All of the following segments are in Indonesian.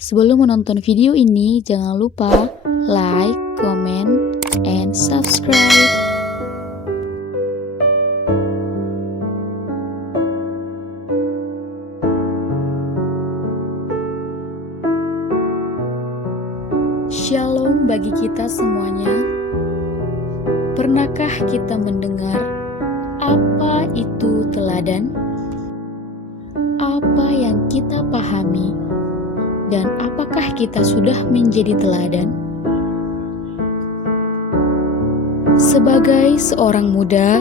Sebelum menonton video ini, jangan lupa like, comment, and subscribe. Shalom bagi kita semuanya. Pernahkah kita mendengar apa itu teladan? Apa yang kita pahami? Dan apakah kita sudah menjadi teladan? Sebagai seorang muda,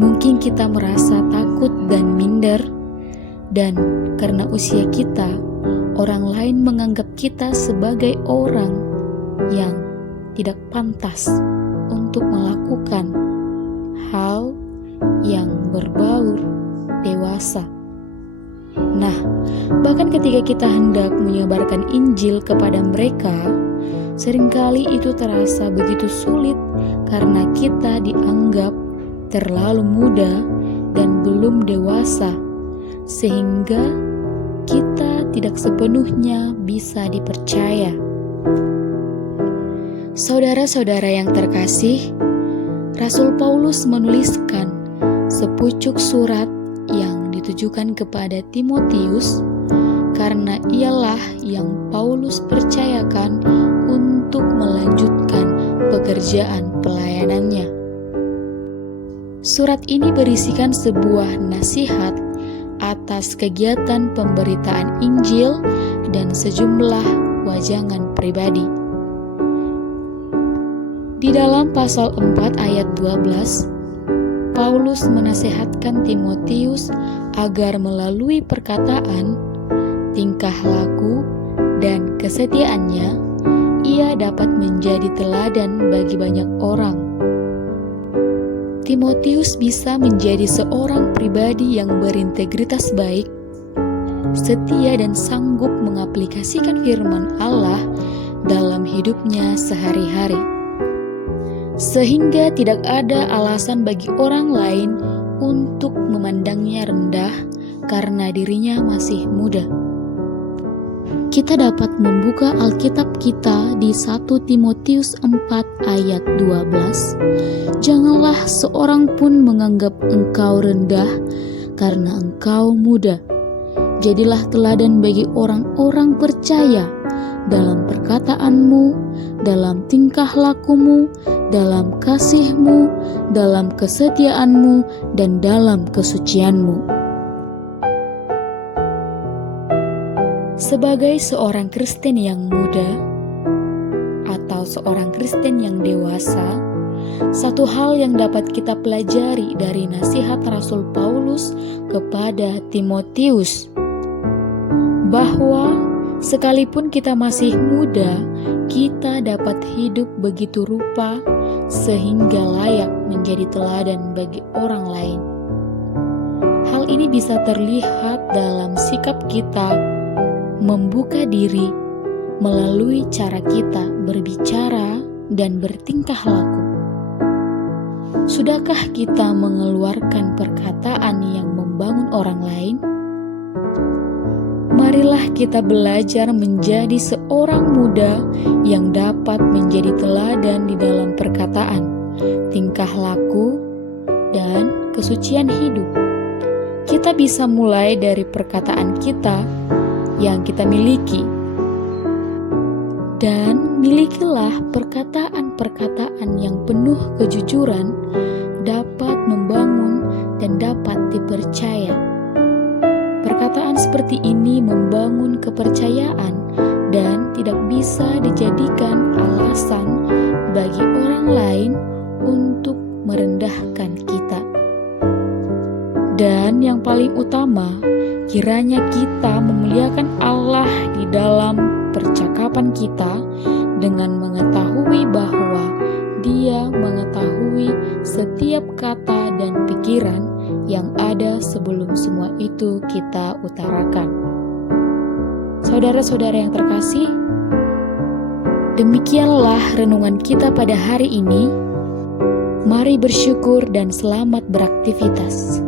mungkin kita merasa takut dan minder, dan karena usia kita, orang lain menganggap kita sebagai orang yang tidak pantas untuk melakukan hal yang berbau dewasa. Nah, bahkan ketika kita hendak menyebarkan Injil kepada mereka, seringkali itu terasa begitu sulit karena kita dianggap terlalu muda dan belum dewasa, sehingga kita tidak sepenuhnya bisa dipercaya. Saudara-saudara yang terkasih, Rasul Paulus menuliskan sepucuk surat yang ditujukan kepada Timotius karena ialah yang Paulus percayakan untuk melanjutkan pekerjaan pelayanannya. Surat ini berisikan sebuah nasihat atas kegiatan pemberitaan Injil dan sejumlah wajangan pribadi. Di dalam pasal 4 ayat 12, Paulus menasihatkan Timotius agar melalui perkataan, tingkah laku, dan kesetiaannya, ia dapat menjadi teladan bagi banyak orang. Timotius bisa menjadi seorang pribadi yang berintegritas baik, setia dan sanggup mengaplikasikan firman Allah dalam hidupnya sehari-hari, sehingga tidak ada alasan bagi orang lain untuk memandangnya rendah karena dirinya masih muda. Kita dapat membuka Alkitab kita di 1 Timotius 4 ayat 12. Janganlah seorang pun menganggap engkau rendah karena engkau muda. Jadilah teladan bagi orang-orang percaya dalam perkataanmu, dalam tingkah lakumu, dalam kasihmu, dalam kesetiaanmu, dan dalam kesucianmu. Sebagai seorang Kristen yang muda atau seorang Kristen yang dewasa, satu hal yang dapat kita pelajari dari nasihat Rasul Paulus kepada Timotius, bahwa sekalipun kita masih muda, kita dapat hidup begitu rupa sehingga layak menjadi teladan bagi orang lain. Hal ini bisa terlihat dalam sikap kita membuka diri melalui cara kita berbicara dan bertingkah laku. Sudahkah kita mengeluarkan perkataan yang membangun orang lain? Marilah kita belajar menjadi seorang muda yang dapat menjadi teladan di dalam perkataan, tingkah laku, dan kesucian hidup. Kita bisa mulai dari perkataan kita yang kita miliki, dan milikilah perkataan-perkataan yang penuh kejujuran, dapat membangun dan dapat dipercaya. Perkataan seperti ini membangun kepercayaan dan tidak bisa dijadikan alasan bagi orang lain untuk merendahkan kita. Dan yang paling utama, kiranya kita memuliakan Allah di dalam percakapan kita dengan mengetahui bahwa Dia mengetahui setiap kata dan pikiran yang ada sebelum semua itu kita utarakan. Saudara-saudara yang terkasih, demikianlah renungan kita pada hari ini. Mari bersyukur dan selamat beraktivitas.